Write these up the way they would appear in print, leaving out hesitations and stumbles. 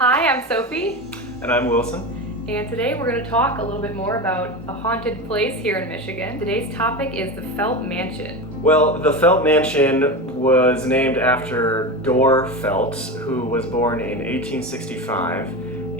Hi, I'm Sophie. And I'm Wilson. And today we're going to talk a little bit more about a haunted place here in Michigan. Today's topic is the Felt Mansion. Well, the Felt Mansion was named after Dorr Felt, who was born in 1865.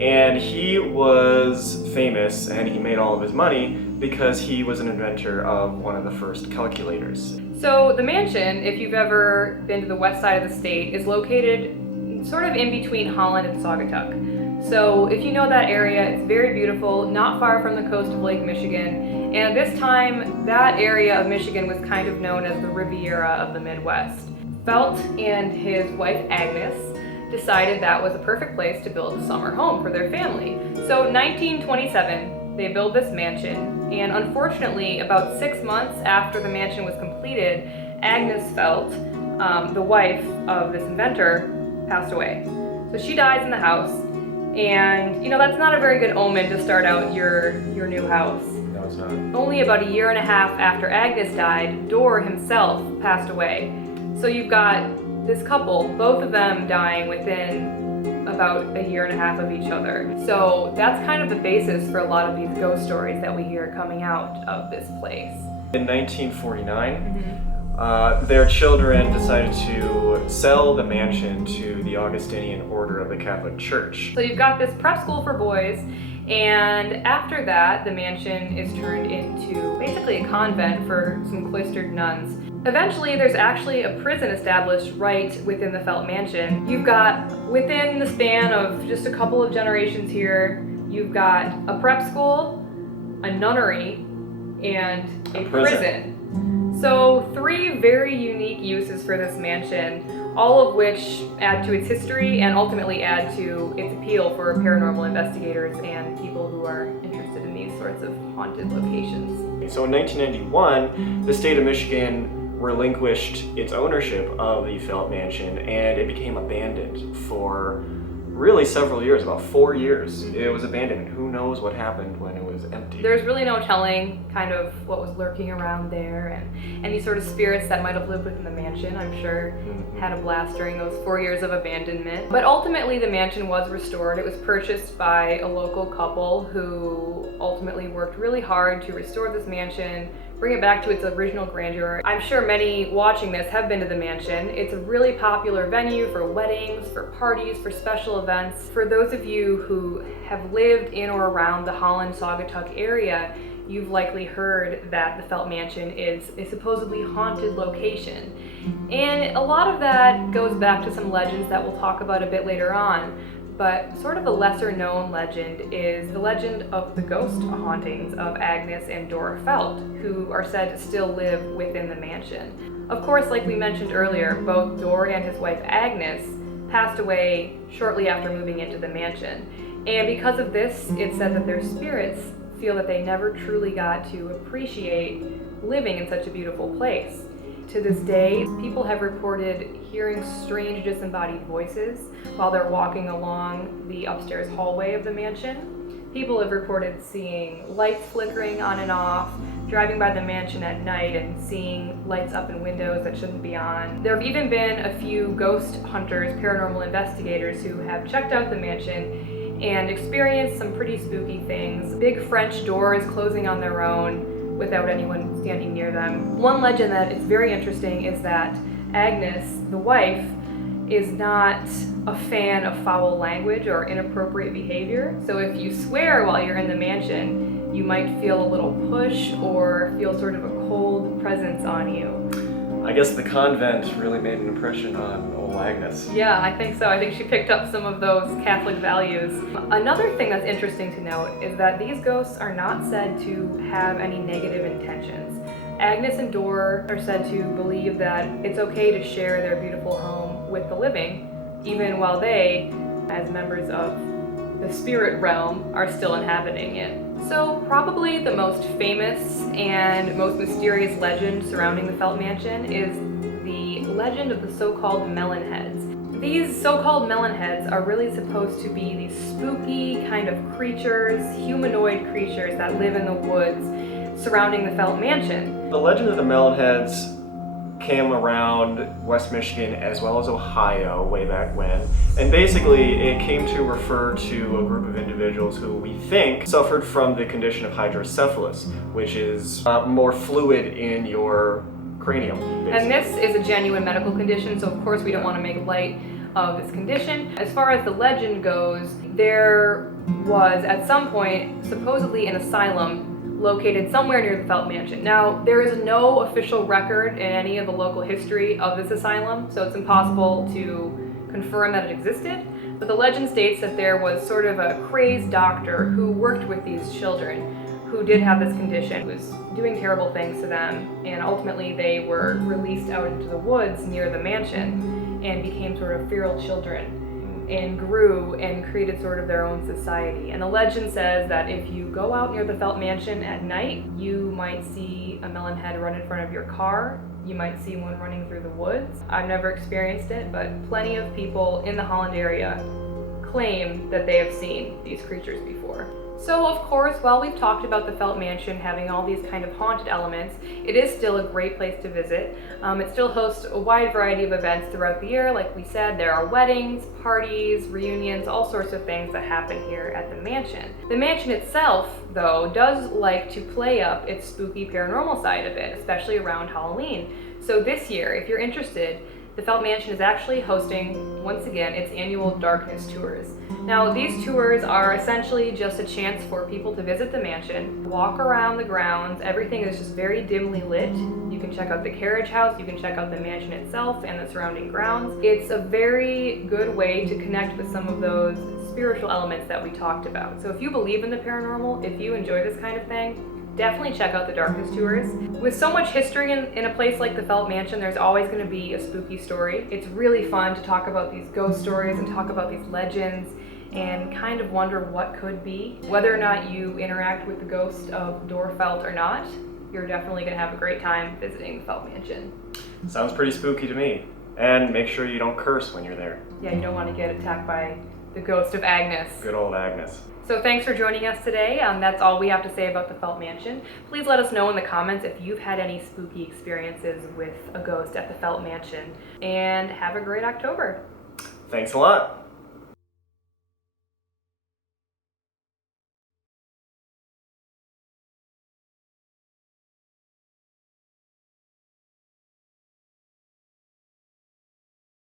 And he was famous and he made all of his money because he was an inventor of one of the first calculators. So the mansion, if you've ever been to the west side of the state, is located sort of in between Holland and Saugatuck. So if you know that area, it's very beautiful, not far from the coast of Lake Michigan. And at this time, that area of Michigan was kind of known as the Riviera of the Midwest. Felt and his wife Agnes decided that was a perfect place to build a summer home for their family. So in 1927, they built this mansion, and unfortunately, about 6 months after the mansion was completed, Agnes Felt, the wife of this inventor, passed away. So she dies in the house, and that's not a very good omen to start out your new house. No, it's not. Only about a year and a half after Agnes died, Dorr himself passed away. So you've got this couple, both of them dying within about a year and a half of each other. So that's kind of the basis for a lot of these ghost stories that we hear coming out of this place. In 1949, their children decided to sell the mansion to the Augustinian Order of the Catholic Church. So you've got this prep school for boys, and after that, the mansion is turned into basically a convent for some cloistered nuns. Eventually, there's actually a prison established right within the Felt Mansion. You've got, within the span of just a couple of generations here, you've got a prep school, a nunnery, and a prison. So 3 very unique uses for this mansion, all of which add to its history and ultimately add to its appeal for paranormal investigators and people who are interested in these sorts of haunted locations. So in 1991, the state of Michigan relinquished its ownership of the Felt Mansion, and it became abandoned for really several years, about 4 years. It was abandoned. Who knows what happened when it was empty? There's really no telling kind of what was lurking around there, and any sort of spirits that might have lived within the mansion, I'm sure, had a blast during those 4 years of abandonment. But ultimately the mansion was restored. It was purchased by a local couple who ultimately worked really hard to restore this mansion, bring it back to its original grandeur. I'm sure many watching this have been to the mansion. It's a really popular venue for weddings, for parties, for special events. For those of you who have lived in or around the Holland, Saugatuck area, you've likely heard that the Felt Mansion is a supposedly haunted location. And a lot of that goes back to some legends that we'll talk about a bit later on. But sort of a lesser known legend is the legend of the ghost hauntings of Agnes and Dorr Felt, who are said to still live within the mansion. Of course, like we mentioned earlier, both Dorr and his wife Agnes passed away shortly after moving into the mansion. And because of this, it's said that their spirits feel that they never truly got to appreciate living in such a beautiful place. To this day, people have reported hearing strange disembodied voices while they're walking along the upstairs hallway of the mansion. People have reported seeing lights flickering on and off, driving by the mansion at night and seeing lights up in windows that shouldn't be on. There have even been a few ghost hunters, paranormal investigators who have checked out the mansion and experienced some pretty spooky things. Big French doors closing on their own without anyone standing near them. One legend that is very interesting is that Agnes, the wife, is not a fan of foul language or inappropriate behavior. So if you swear while you're in the mansion, you might feel a little push or feel sort of a cold presence on you. I guess the convent really made an impression on old Agnes. Yeah, I think so. I think she picked up some of those Catholic values. Another thing that's interesting to note is that these ghosts are not said to have any negative intentions. Agnes and Dorr are said to believe that it's okay to share their beautiful home with the living, even while they, as members of the spirit realm, are still inhabiting it. So probably the most famous and most mysterious legend surrounding the Felt Mansion is the legend of the so-called Melon Heads. These so-called Melon Heads are really supposed to be these spooky kind of creatures, humanoid creatures that live in the woods surrounding the Felt Mansion. The legend of the Melon Heads came around West Michigan as well as Ohio way back when. And basically it came to refer to a group of individuals who we think suffered from the condition of hydrocephalus, which is more fluid in your cranium, basically. And this is a genuine medical condition, so of course we don't want to make light of this condition. As far as the legend goes, there was at some point supposedly an asylum located somewhere near the Felt Mansion. Now, there is no official record in any of the local history of this asylum, so it's impossible to confirm that it existed, but the legend states that there was sort of a crazed doctor who worked with these children who did have this condition, was doing terrible things to them, and ultimately they were released out into the woods near the mansion and became sort of feral children and grew and created sort of their own society. And the legend says that if you go out near the Felt Mansion at night, you might see a melon head run in front of your car. You might see one running through the woods. I've never experienced it, but plenty of people in the Holland area claim that they have seen these creatures before. So of course, while we've talked about the Felt Mansion having all these kind of haunted elements, it is still a great place to visit. It still hosts a wide variety of events throughout the year. Like we said, there are weddings, parties, reunions, all sorts of things that happen here at the mansion. The mansion itself, though, does like to play up its spooky paranormal side a bit, especially around Halloween. So this year, if you're interested, the Felt Mansion is actually hosting, once again, its annual Darkness Tours. Now, these tours are essentially just a chance for people to visit the mansion, walk around the grounds. Everything is just very dimly lit. You can check out the carriage house, you can check out the mansion itself and the surrounding grounds. It's a very good way to connect with some of those spiritual elements that we talked about. So if you believe in the paranormal, if you enjoy this kind of thing, definitely check out the Darkness Tours. With so much history in a place like the Felt Mansion, there's always going to be a spooky story. It's really fun to talk about these ghost stories and talk about these legends and kind of wonder what could be. Whether or not you interact with the ghost of Dorr Felt or not, you're definitely going to have a great time visiting the Felt Mansion. Sounds pretty spooky to me. And make sure you don't curse when you're there. Yeah, you don't want to get attacked by the ghost of Agnes. Good old Agnes. So thanks for joining us today. That's all we have to say about the Felt Mansion. Please let us know in the comments if you've had any spooky experiences with a ghost at the Felt Mansion. And have a great October. Thanks a lot.